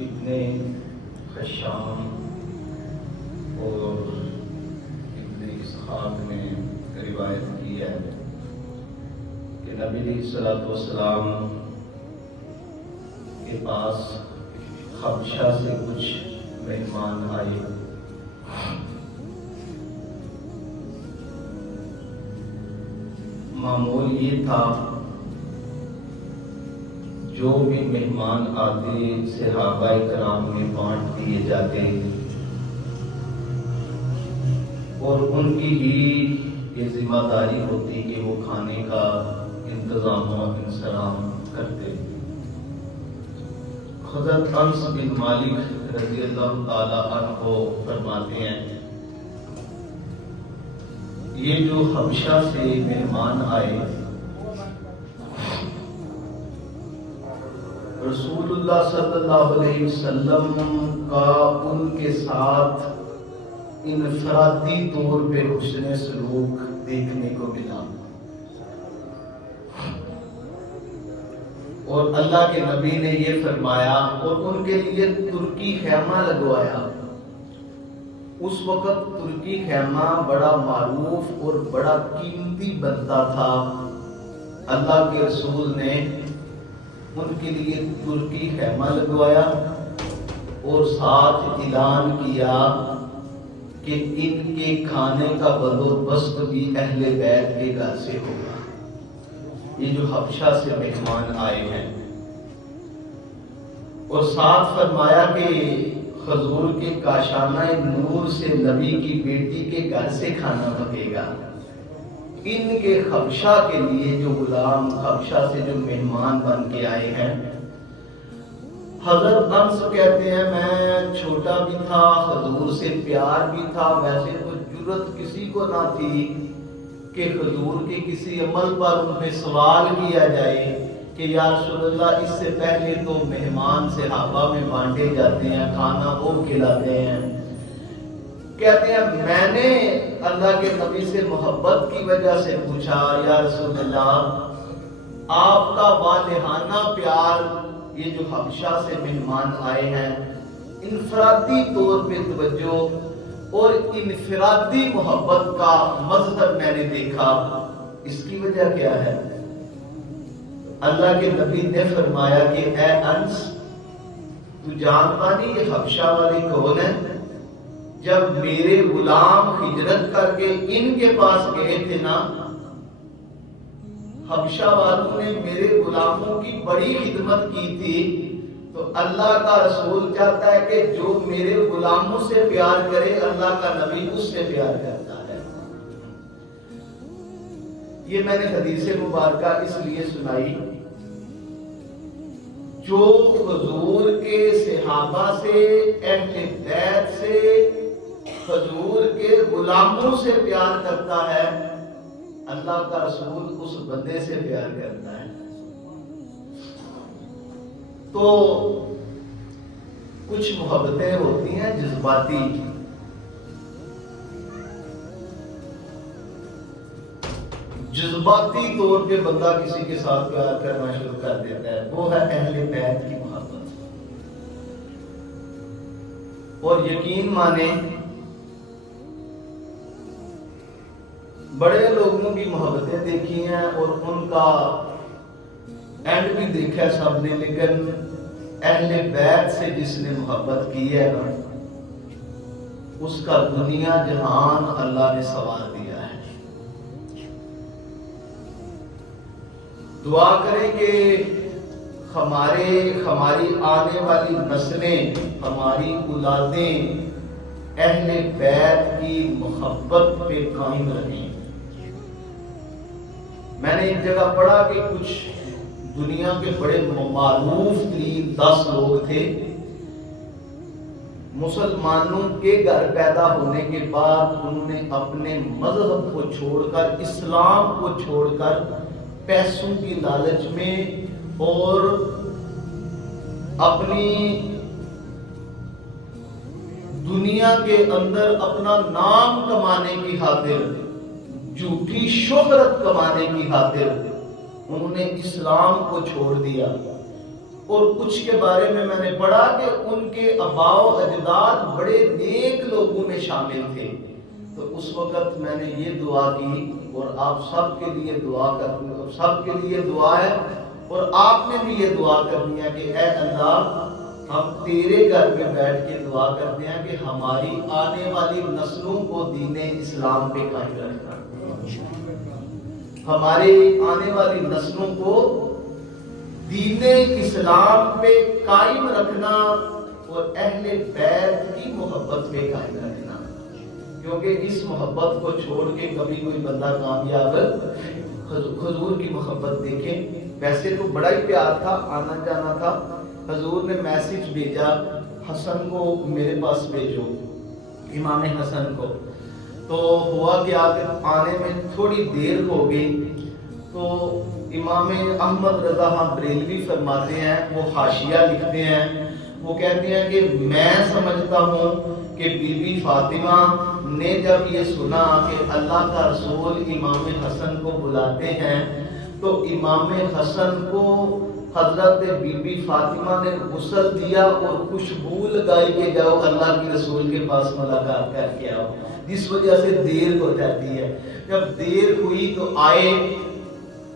ابن خشام اور ابن اسحاق نے روایت کی ہے کہ نبی علیہ الصلوۃ والسلام کے پاس حبشہ سے کچھ مہمان آئے. معمول یہ تھا جو بھی مہمان آتے صحابہ کرام میں بانٹ دیے جاتے اور ان کی ہی یہ ذمہ داری ہوتی کہ وہ کھانے کا انتظام و انصرام کرتے. حضرت انس بن مالک رضی اللہ تعالی عنہ فرماتے ہیں یہ جو حبشہ سے مہمان آئے رسول اللہ صلی اللہ علیہ وسلم کا ان کے ساتھ انفرادی طور پہ حسن سلوک دیکھنے کو ملا اور اللہ کے نبی نے یہ فرمایا اور ان کے لیے ترکی خیمہ لگوایا. اس وقت ترکی خیمہ بڑا معروف اور بڑا قیمتی بنتا تھا. اللہ کے رسول نے ان کے لیے ترکی خیمہ لگوایا اور ساتھ اعلان کیا کہ ان کے کھانے کا بندوبست بھی اہل بیت کے گھر سے ہوگا. یہ جو حبشہ سے مہمان آئے ہیں اور ساتھ فرمایا کہ حضور کے کاشانہ نور سے نبی کی بیٹی کے گھر سے کھانا پکے گا. ان کے حبشہ کے لیے جو غلام حبشہ سے جو مہمان بن کے آئے ہیں. حضرت انس کہتے ہیں میں چھوٹا بھی تھا حضور سے پیار بھی تھا. ویسے تو جرت کسی کو نہ تھی کہ حضور کے کسی عمل پر ان میں سوال کیا جائے کہ یا رسول اللہ اس سے پہلے تو مہمان صحابہ میں بانٹے جاتے ہیں کھانا وہ کھلاتے ہیں. کہتے ہیں میں نے اللہ کے نبی سے محبت کی وجہ سے پوچھا یا رسول اللہ آپ کا والہانہ پیار یہ جو حبشہ سے مہمان آئے ہیں انفرادی طور پہ توجہ اور انفرادی محبت کا مظہر میں نے دیکھا, اس کی وجہ کیا ہے؟ اللہ کے نبی نے فرمایا کہ اے انس تو جانتا نہیں یہ حبشہ والے کون ہیں؟ جب میرے غلام ہجرت کر کے ان کے پاس گئے تھے نا حبشہ والوں نے میرے غلاموں کی بڑی خدمت کی تھی. تو اللہ کا رسول چاہتا ہے کہ جو میرے غلاموں سے پیار کرے اللہ کا نبی اس سے پیار کرتا ہے. یہ میں نے حدیث مبارکہ اس لیے سنائی جو حضور کے صحابہ سے اہل بیت سے حضور کے غلاموں سے پیار کرتا ہے اللہ کا رسول اس بندے سے پیار کرتا ہے. تو کچھ محبتیں ہوتی ہیں جذباتی, جذباتی طور پہ بندہ کسی کے ساتھ پیار کرنا شروع کر دیتا ہے, وہ ہے اہل بیت کی محبت. اور یقین مانے بڑے لوگوں کی محبتیں دیکھی ہیں اور ان کا اینڈ بھی دیکھا ہے سب نے, لیکن اہل بیت سے جس نے محبت کی ہے نا اس کا دنیا جہان اللہ نے سنوار دیا ہے. دعا کریں کہ ہماری آنے والی نسلیں ہماری اولادیں اہل بیت کی محبت پہ قائم رہیں. میں نے ایک جگہ پڑھا کہ کچھ دنیا کے بڑے معروف ترین 10 لوگ تھے. مسلمانوں کے گھر پیدا ہونے کے بعد انہوں نے اپنے مذہب کو چھوڑ کر اسلام کو چھوڑ کر پیسوں کی لالچ میں اور اپنی دنیا کے اندر اپنا نام کمانے کی خاطر جھوٹی شہرت کمانے کی خاطر انہوں نے اسلام کو چھوڑ دیا اور کچھ کے بارے میں نے پڑھا کہ ان کے آباء و اجداد بڑے نیک لوگوں میں شامل تھے. تو اس وقت میں نے یہ دعا کی اور آپ سب کے لیے دعا کرتی ہوں، سب کے لیے دعا ہے اور آپ نے بھی یہ دعا کرنی ہے کہ اے اللہ ہم تیرے گھر میں بیٹھ کے دعا کرتے ہیں کہ ہماری آنے والی نسلوں کو دین اسلام پہ قائم رکھنا، ہمارے آنے والی نسلوں کو دین اسلام پہ قائم رکھنا اور اہل بیت کی محبت پہ قائم رکھنا، کیونکہ اس محبت کو چھوڑ کے کبھی کوئی بندہ کامیاب. حضور کی محبت دیکھیں، ویسے تو بڑا ہی پیار تھا، آنا جانا تھا. حضور نے میسج بھیجا حسن کو میرے پاس بھیجو، امام حسن کو. تو ہوا کہ آنے میں تھوڑی دیر ہو گئی تو امام احمد رضا بریلوی فرماتے ہیں، وہ حاشیہ لکھتے ہیں، وہ کہتے ہیں کہ میں سمجھتا ہوں کہ بی بی فاطمہ نے جب یہ سنا کہ اللہ کا رسول امام حسن کو بلاتے ہیں تو امام حسن کو حضرت بی بی فاطمہ نے غسل دیا اور خوشبو لگائی کہ جاؤ اللہ کے رسول کے پاس ملاقات کر کے آؤ، جس وجہ سے دیر ہو جاتی ہے. جب دیر ہوئی تو آئے،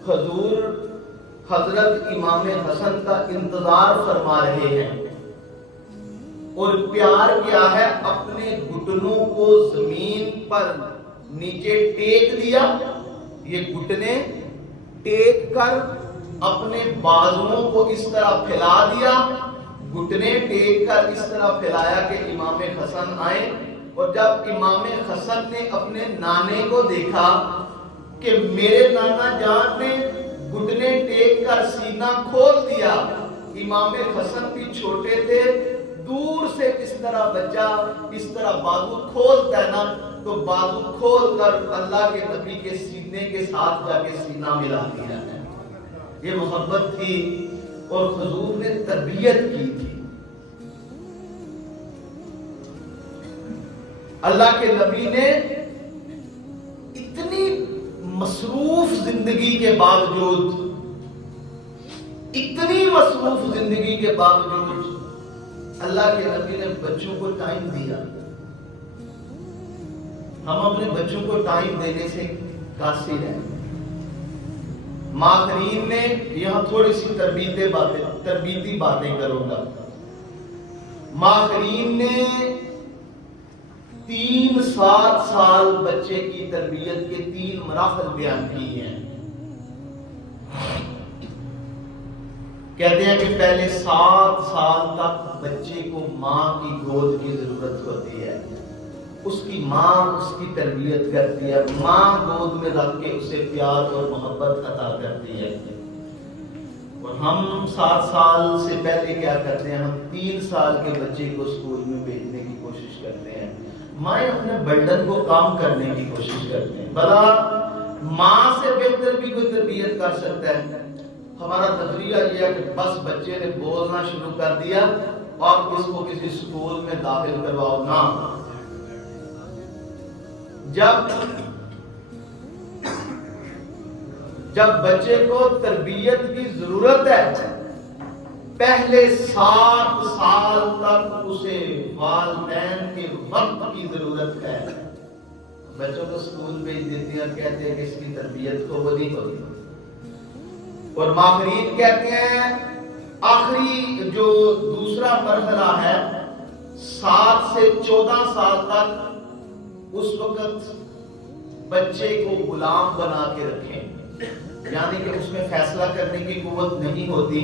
حضور حضرت امام حسن کا انتظار فرما رہے ہیں اور پیار کیا ہے، اپنے گھٹنوں کو زمین پر نیچے ٹیک دیا، یہ گھٹنے ٹیک کر اپنے بازوؤں کو اس طرح پھیلا دیا، گھٹنے ٹیک کر اس طرح پھیلایا کہ امام حسن آئے. اور جب امام حسن نے اپنے نانے کو دیکھا کہ میرے نانا جان نے گھٹنے ٹیک کر سینہ کھول دیا، امام حسن بھی چھوٹے تھے، دور سے اس طرح بچہ اس طرح بازو کھولتا ہے نا، تو بازو کھول کر اللہ کے نبی کے سینے کے ساتھ جا کے سینہ ملا دیا ہے. یہ محبت تھی اور حضور نے تربیت کی تھی. اللہ کے نبی نے اتنی مصروف زندگی کے باوجود، اتنی مصروف زندگی کے باوجود اللہ کے نبی نے بچوں کو ٹائم دیا. ہم اپنے بچوں کو ٹائم دینے سے قاصر ہیں. ماہرین نے، یہاں تھوڑی سی تربیتی باتیں کروں گا. ماہرین نے 3-7 سال بچے کی تربیت کے 3 مراحل بیان کی ہیں. کہتے ہیں کہ پہلے 7 سال تک بچے کو ماں کی گود کی ضرورت ہوتی ہے، اس کی ماں اس کی تربیت کرتی ہے، ماں گود میں رکھ کے اسے پیار اور محبت عطا کرتی ہے. اور ہم 7 سال سے پہلے کیا کرتے ہیں، ہم 3 سال کے بچے کو اسکول میں بھیجنے کی کوشش کرتے ہیں. مائیں اپنے برڈن کو کام کرنے کی کوشش کرتے ہیں. بھلا ماں سے بہتر بھی کوئی تربیت کر سکتا ہے؟ ہمارا نظریہ یہ ہے کہ بس بچے نے بولنا شروع کر دیا اور اس کو کسی اسکول میں داخل کرواؤ. نہ، جب بچے کو تربیت کی ضرورت ہے، پہلے 7 سال تک اسے والدین کے وقت کی ضرورت ہے. بچوں کو اسکول بھیج دیتے ہیں، کہتے ہیں کہ اس کی تربیت کو وہ نہیں ہوتی. اور ماہرین کہتے ہیں آخری جو دوسرا مرحلہ ہے 7 سے 14 سال تک، اس وقت بچے کو غلام بنا کے رکھیں، یعنی کہ اس میں فیصلہ کرنے کی قوت نہیں ہوتی،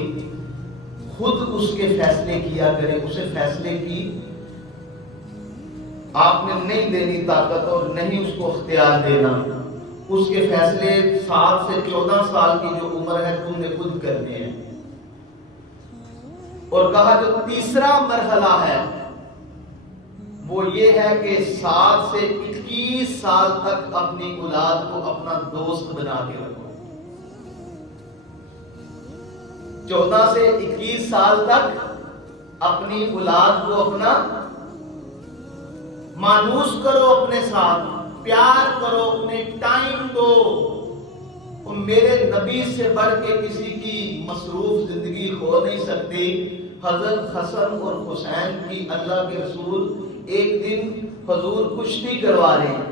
خود اس کے فیصلے کیا کرے. اسے فیصلے کی آپ نے نہیں دینی طاقت اور نہیں اس کو اختیار دینا. اس کے فیصلے 7 سے 14 سال کی جو عمر ہے تم نے خود کرنے ہیں. اور کہا جو تیسرا مرحلہ ہے وہ یہ ہے کہ 7 سے 21 سال تک اپنی اولاد کو اپنا دوست بنا کے رکھو. 14 سے 21 سال تک اپنی اولاد کو اپنا مانوس کرو، اپنے ساتھ پیار کرو، اپنے ٹائم دو. میرے نبی سے بڑھ کے کسی کی مصروف زندگی ہو نہیں سکتی. حضرت حسن اور حسین کی اللہ کے رسول ایک دن حضور کشتی کروا رہے ہیں.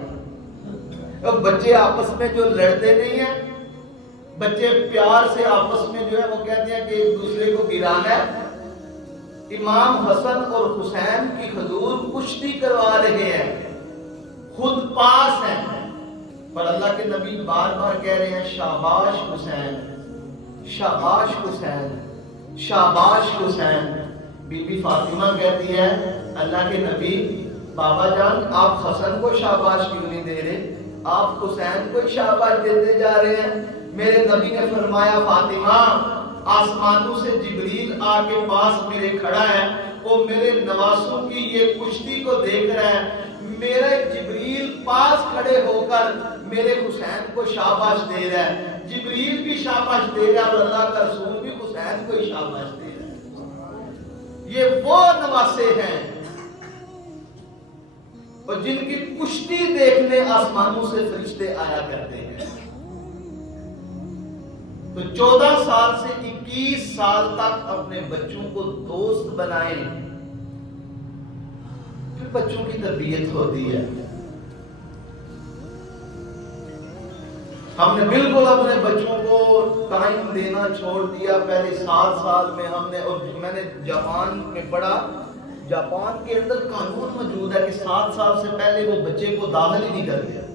اب بچے آپس میں جو لڑتے نہیں ہیں, بچے پیار سے آپس میں جو ہے وہ کہتے ہیں کہ ایک دوسرے کو گرانا ہے. امام حسن اور حسین کی حضور کشتی کروا رہے ہیں, خود پاس ہیں, پر اللہ کے نبی بار بار کہہ رہے ہیں شاباش حسین, شاباش حسین, شاباش حسین. بی بی فاطمہ کہتی ہے اللہ کے نبی بابا جان آپ حسن کو شاباش کیوں نہیں دے رہے, آپ حسین کو شاباش دیتے جا رہے ہیں. میرے نبی نے فرمایا فاطمہ آسمانوں سے جبریل آ کے پاس میرے کھڑا ہے, وہ میرے نواسوں کی یہ کشتی کو دیکھ رہا ہے. میرے جبریل پاس کھڑے ہو کر میرے حسین کو شاباش دے رہا ہے, جبریل بھی شاباش دے رہا ہے اور اللہ کا رسول بھی حسین کو ہی شاباش دے رہا ہے. یہ وہ نواسے ہیں اور جن کی کشتی دیکھنے آسمانوں سے فرشتے آیا کرتے ہیں. تو 14 سال سے 21 سال تک اپنے بچوں کو دوست بنائیں, پھر بچوں کی تربیت ہوتی ہے. ہم نے بالکل اپنے بچوں کو ٹائم دینا چھوڑ دیا. پہلے 7 سال میں ہم نے, اور میں نے جاپان میں پڑھا, جاپان کے اندر قانون موجود ہے کہ 7 سال سے پہلے وہ بچے کو داخل ہی نہیں کرتے,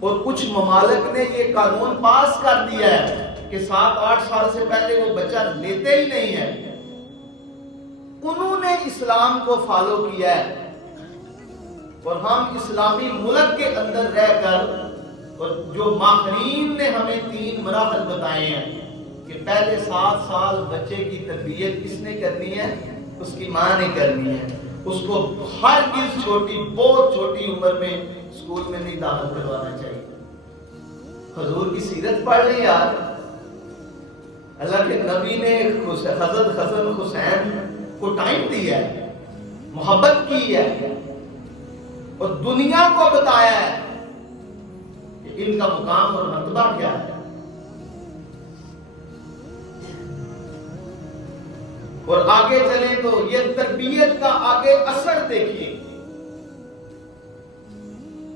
اور کچھ ممالک نے یہ قانون پاس کر دیا ہے کہ 7-8 سال سے پہلے وہ بچہ لیتے ہی نہیں ہے. انہوں نے اسلام کو فالو کیا ہے اور ہم اسلامی ملک کے اندر رہ کر, اور جو ماہرین نے ہمیں 3 مراحل بتائے ہیں کہ پہلے 7 سال بچے کی تربیت کس نے کرنی ہے, اس کی ماں نے کرنی ہے. اس کو ہرگز چھوٹی, بہت چھوٹی عمر میں اسکول میں نہیں داخل کروانا چاہیے. حضور کی سیرت پڑھ لیں یار. اللہ کے نبی نے حضرت حسن حسین کو ٹائم دیا ہے, محبت کی ہے, اور دنیا کو بتایا ہے کہ ان کا مقام اور مرتبہ کیا ہے. اور آگے چلیں تو یہ تربیت کا آگے اثر دیکھیے.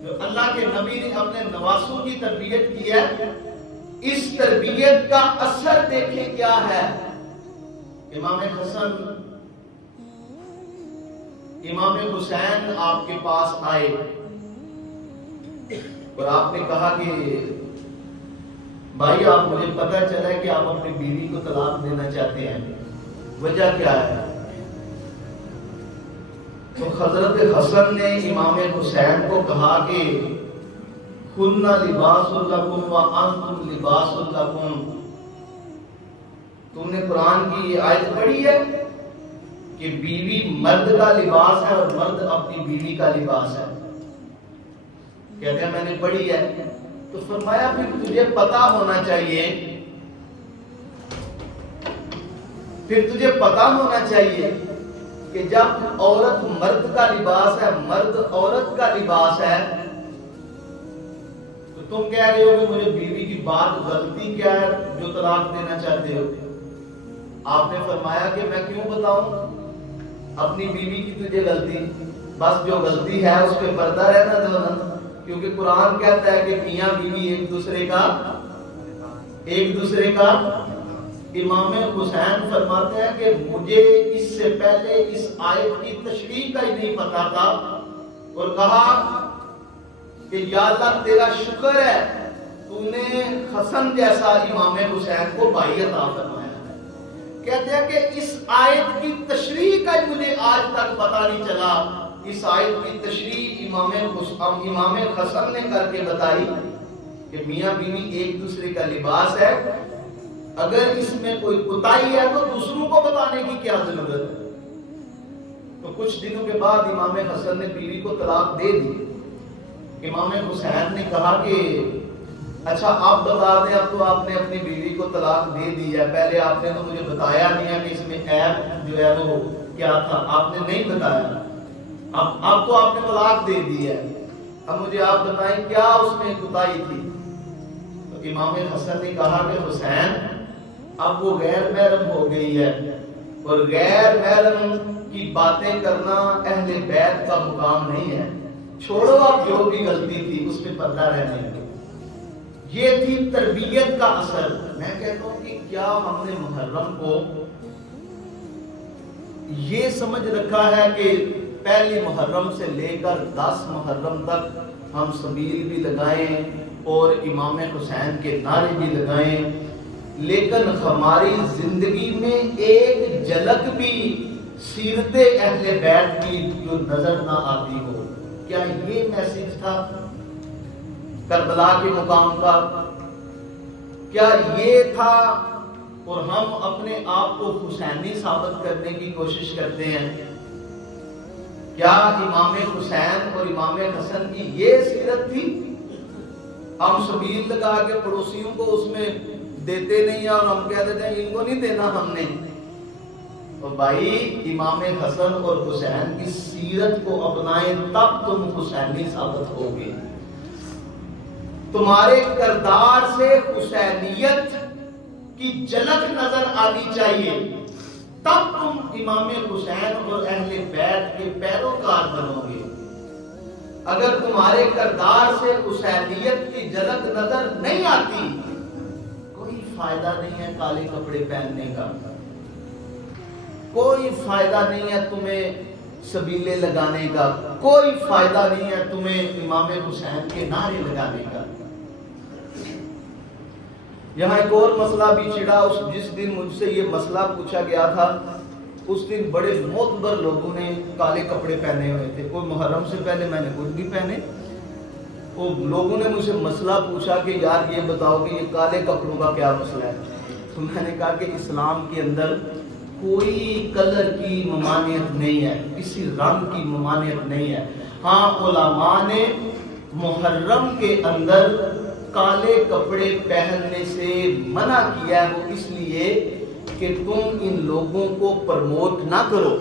جو اللہ کے نبی نے اپنے نواسوں کی تربیت کی ہے, اس تربیت کا اثر دیکھیں کیا ہے. امام حسن, امام حسین آپ کے پاس آئے اور آپ نے کہا کہ بھائی آپ, مجھے پتہ چلا ہے کہ آپ اپنی بیوی کو طلاق دینا چاہتے ہیں, وجہ کیا ہے؟ تو حضرت حسن نے امام حسین کو کہا کہ ہن لباس لکم وانتم لباس لکم. تم نے قرآن کی یہ آیت پڑھی ہے کہ بیوی مرد کا لباس ہے اور مرد اپنی بیوی کا لباس ہے. کہتے ہیں میں نے پڑھی ہے. تو فرمایا پھر تجھے پتا ہونا چاہیے, پھر تجھے پتا ہونا چاہیے کہ جب عورت مرد کا لباس ہے, مرد عورت کا لباس ہے, تو تم کہہ رہے ہو کہ مجھے بیوی کی بات غلطی کیا ہے جو طلاق دینا چاہتے ہو. آپ نے فرمایا کہ میں کیوں بتاؤں اپنی بیوی کی تجھے غلطی, بس جو غلطی ہے اس پہ پردہ رہنا دو نا, کیونکہ قرآن کہتا ہے کہ میاں بیوی ایک دوسرے کا. امام حسین فرماتے ہیں کہ مجھے اس سے پہلے اس آیت کی تشریح کا ہی نہیں پتا تھا, اور کہا کہ یا اللہ تیرا شکر ہے تو نے حسن جیسا امام حسین کو بھائی عطا فرمایا. کہتے ہیں کہ اس آیت کی تشریح کا ہی مجھے آج تک پتا نہیں چلا. اس آیت کی تشریح امام حسن نے کر کے بتائی کہ میاں بیوی ایک دوسرے کا لباس ہے, اگر اس میں کوئی کوتاہی ہے تو دوسروں کو بتانے کی کیا ضرورت ہے. تو کچھ دنوں کے بعد امام حسن نے بیوی کو طلاق دے دی. امام حسین نے کہا کہ اچھا آپ بتا دیں, اب تو آپ نے اپنی بیوی کو طلاق دے دی ہے, پہلے آپ نے تو مجھے بتایا نہیں ہے کہ اس میں عیب جو ہے وہ کیا تھا, آپ نے نہیں بتایا. اب تو آپ نے طلاق دے دی ہے, اب مجھے آپ بتائیں کیا اس میں کوتاہی تھی. امام حسن نے کہا کہ حسین اب وہ غیر محرم ہو گئی ہے اور غیر محرم کی باتیں کرنا اہل بیت کا مقام نہیں ہے، چھوڑو اب جو بھی غلطی تھی اس پہ پردہ رہنے دو۔ یہ تھی تربیت کا اثر۔ میں کہتا ہوں کہ کیا ہم نے محرم کو یہ سمجھ رکھا ہے کہ پہلی محرم سے لے کر 10 محرم تک ہم سبیل بھی لگائیں اور امام حسین کے نعرے بھی لگائیں، لیکن ہماری زندگی میں ایک جھلک بھی سیرت اہل بیت کی جو نظر نہ آتی ہو؟ کیا یہ میسج تھا کربلا کے مقام کا؟ کیا یہ تھا؟ اور ہم اپنے آپ کو حسینی ثابت کرنے کی کوشش کرتے ہیں۔ کیا امام حسین اور امام حسن کی یہ سیرت تھی؟ ہم سبیل لگا کے پڑوسیوں کو اس میں دیتے نہیں اور ہم کہہ دیتے ہیں ان کو نہیں دینا ہم نے۔ اور بھائی امام حسن اور حسین کی سیرت کو اپنائیں تب تم حسینی ثابت ہوگے۔ تمہارے کردار سے حسینیت کی جھلک نظر آنی چاہیے، تب تم امام حسین اور اہل بیت کے پیروکار بنو گے۔ اگر تمہارے کردار سے حسینیت کی جھلک نظر نہیں آتی، کوئی فائدہ نہیں ہے کالے کپڑے پہننے کا، کوئی فائدہ نہیں ہے تمہیں سبیلے لگانے کا، کوئی فائدہ نہیں ہے تمہیں امام حسین کے نعرے لگانے کا۔ یہاں ایک اور مسئلہ بھی چھڑا، جس دن مجھ سے یہ مسئلہ پوچھا گیا تھا اس دن بڑے معتبر لوگوں نے کالے کپڑے پہنے ہوئے تھے، کوئی محرم سے پہلے میں نے خود بھی پہنے۔ وہ لوگوں نے مجھ سے مسئلہ پوچھا کہ یار یہ بتاؤ کہ یہ کالے کپڑوں کا کیا مسئلہ ہے؟ تو میں نے کہا کہ اسلام کے اندر کوئی کلر کی ممانعت نہیں ہے، کسی رنگ کی ممانعت نہیں ہے۔ ہاں علماء نے محرم کے اندر کالے کپڑے پہننے سے منع کیا ہے، وہ اس لیے کہ تم ان لوگوں کو پرموٹ نہ کرو۔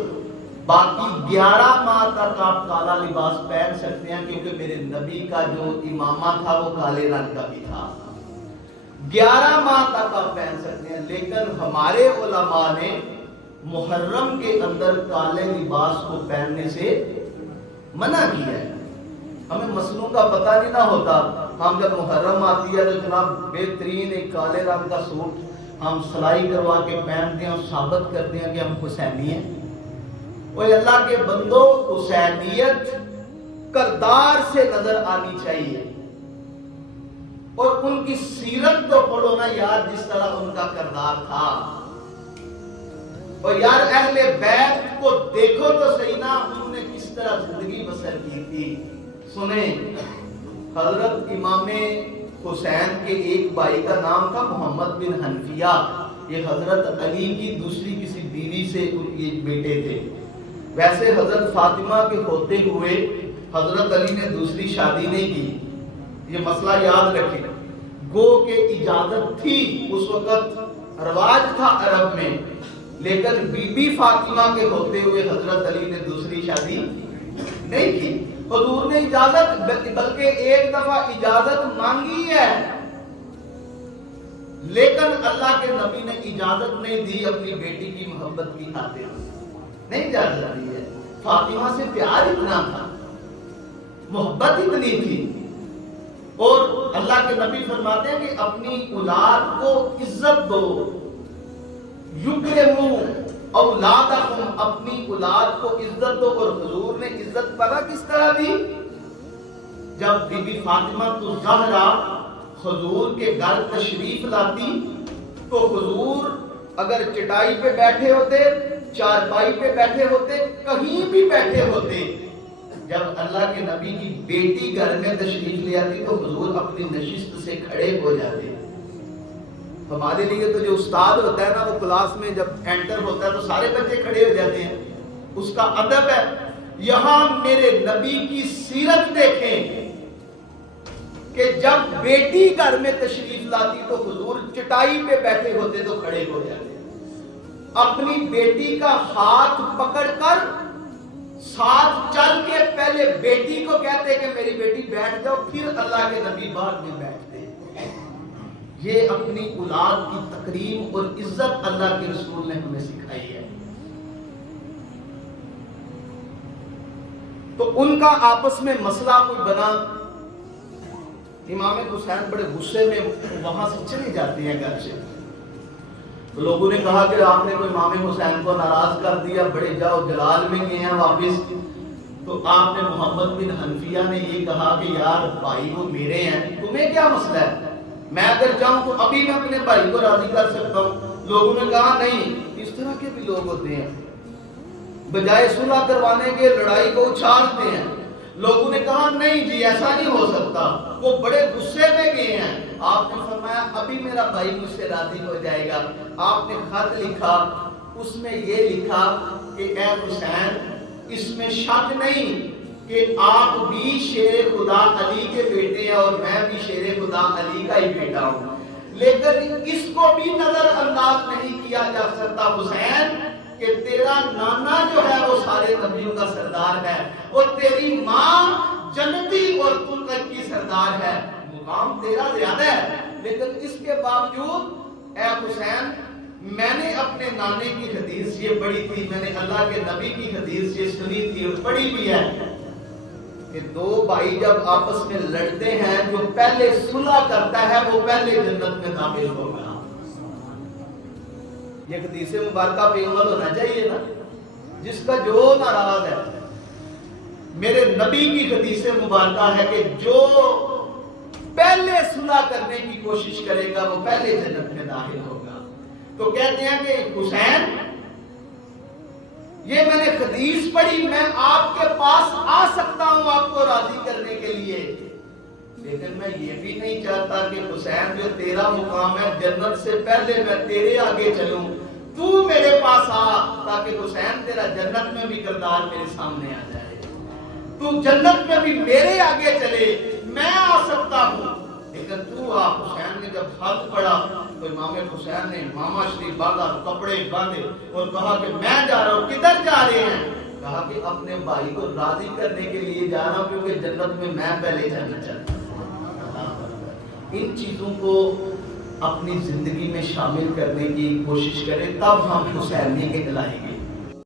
باقی 11 ماہ تک آپ کالا لباس پہن سکتے ہیں، کیونکہ میرے نبی کا جو امامہ تھا وہ کالے رنگ کا بھی تھا۔ 11 ماہ تک آپ پہن سکتے ہیں، لیکن ہمارے علماء نے محرم کے اندر کالے لباس کو پہننے سے منع کیا ہے۔ ہمیں مسئلوں کا پتہ نہیں نہ ہوتا، ہم جب محرم آتی ہے تو جناب بہترین ایک کالے رنگ کا سوٹ ہم سلائی کروا کے پہنتے ہیں اور ثابت کرتے ہیں کہ ہم حسینی ہیں۔ اور اللہ کے بندو، حسینیت کردار سے نظر آنی چاہیے، اور ان کی سیرت تو پڑھو نا یار، جس طرح ان کا کردار تھا۔ اور یار اہل بیت کو دیکھو تو صحیح نا، انہوں نے کس طرح زندگی بسر کی تھی۔ سنیں، حضرت امام حسین کے ایک بھائی کا نام تھا محمد بن حنفیہ، یہ حضرت علی کی دوسری کسی بیوی سے یہ بیٹے تھے۔ ویسے حضرت فاطمہ کے ہوتے ہوئے حضرت علی نے دوسری شادی نہیں کی، یہ مسئلہ یاد رکھیں۔ گو کہ اجازت تھی، اس وقت رواج تھا عرب میں، لیکن بی بی فاطمہ کے ہوتے ہوئے حضرت علی نے دوسری شادی نہیں کی۔ حضور نے اجازت، بلکہ ایک دفعہ اجازت مانگی ہے، لیکن اللہ کے نبی نے اجازت نہیں دی اپنی بیٹی کی محبت کی خاطر، نہیں اجازت دی ہے۔ فاطمہ سے پیار اتنا تھا، محبت اتنی تھی، اور اللہ کے نبی فرماتے ہیں کہ اپنی اولاد کو عزت دو، یکرمو اولادکم، اپنی اولاد کو عزت دو۔ اور حضور نے عزت پتا کس طرح دی؟ جب بی بی فاطمہ تو زہرا حضور کے گھر تشریف لاتی تو حضور اگر چٹائی پہ بیٹھے ہوتے، چارپائی پہ بیٹھے ہوتے، کہیں بھی بیٹھے ہوتے، جب اللہ کے نبی کی بیٹی گھر میں تشریف لے آتی تو حضور اپنی نشست سے کھڑے ہو جاتے۔ ہمارے لیے تو جو استاد ہوتا ہے نا، وہ کلاس میں جب انٹر ہوتا ہے تو سارے بچے کھڑے ہو جاتے ہیں، اس کا ادب ہے۔ یہاں میرے نبی کی سیرت دیکھیں کہ جب بیٹی گھر میں تشریف لاتی تو حضور چٹائی پہ بیٹھے ہوتے تو کھڑے ہو جاتے، اپنی بیٹی کا ہاتھ پکڑ کر ساتھ چل کے پہلے بیٹی کو کہتے کہ میری بیٹی بیٹھ جاؤ، پھر اللہ کے نبی بعد میں بیٹھتے۔ یہ اپنی اولاد کی تکریم اور عزت اللہ کے رسول نے ہمیں سکھائی ہے. تو ان کا آپس میں مسئلہ کوئی بنا. امام حسین بڑے غصے میں وہاں سے چلے جاتے ہیں گھر سے. لوگوں نے کہا کہ آپ نے کوئی امام حسین کو ناراض کر دیا, بڑے جاؤ جلال میں گئے ہیں واپس. تو آپ نے محمد بن حنفیہ نے یہ کہا کہ یار بھائی وہ میرے ہیں, تمہیں کیا مسئلہ ہے, میں اگر چاہوں تو ابھی میں اپنے بھائی کو راضی کر سکتا ہوں. لوگوں نے کہا نہیں, اس طرح کے بھی لوگ ہوتے ہیں, بجائے صلح کروانے کے لڑائی کو اچھالتے ہیں. لوگوں نے کہا نہیں جی ایسا نہیں ہو سکتا. وہ بڑے غصے میں گئے ہیں. آپ نے فرمایا ابھی میرا بھائی مجھ سے راضی ہو جائے گا. آپ نے خط لکھا, اس میں یہ لکھا کہ اے حسین, اس میں شک نہیں کہ آپ بھی شیر خدا علی کے بیٹے ہیں اور میں بھی شیر خدا علی کا ہی بیٹا ہوں, لیکن اس کو بھی نظر انداز نہیں کیا جا سکتا حسین کہ تیرا نانا جو ہے وہ سارے نبیوں کا سردار ہے اور تیری ماں جنتی اور تو کی سردار ہے. مقام تیرا زیادہ ہے, لیکن اس کے باوجود اے حسین میں نے اپنے نانے کی حدیث یہ پڑھی تھی, میں نے اللہ کے نبی کی حدیث یہ سنی تھی اور پڑھی بھی ہے کہ دو بھائی جب آپس میں لڑتے ہیں جو پہلے صلح کرتا ہے وہ پہلے جنت میں داخل ہوگا. یہ حدیث مبارکہ پہ عمل ہونا چاہیے نا. جس کا جو ناراض ہے, میرے نبی کی حدیث مبارکہ ہے کہ جو پہلے صلح کرنے کی کوشش کرے گا وہ پہلے جنت میں داخل ہوگا. تو کہتے ہیں کہ حسین یہ میں نے حدیث پڑھی, میں آپ کے پاس آ سکتا ہوں آپ کو راضی کرنے کے لیے, لیکن میں یہ بھی نہیں چاہتا کہ حسین جو تیرا مقام ہے جنت سے پہلے میں تیرے آگے چلوں, تو میرے پاس آ تاکہ حسین تیرا جنت میں بھی کردار میرے سامنے آ جائے, تو جنت میں بھی میرے آگے چلے. میں آ سکتا ہوں لیکن تو آ. حسین نے جب ہاتھ پڑا تو امام حسین نے امامہ شریف باندھا, کپڑے باندھے اور کہا کہ میں جا رہا ہوں. کدھر جا رہے ہیں؟ کہا کہ اپنے بھائی کو راضی کرنے کے لیے جا رہا ہوں کیونکہ جنت میں پہلے جانا چاہتا ہوں. ان چیزوں کو اپنی زندگی میں شامل کرنے کی کوشش کریں, تب ہم حسینی کہلائیں گے.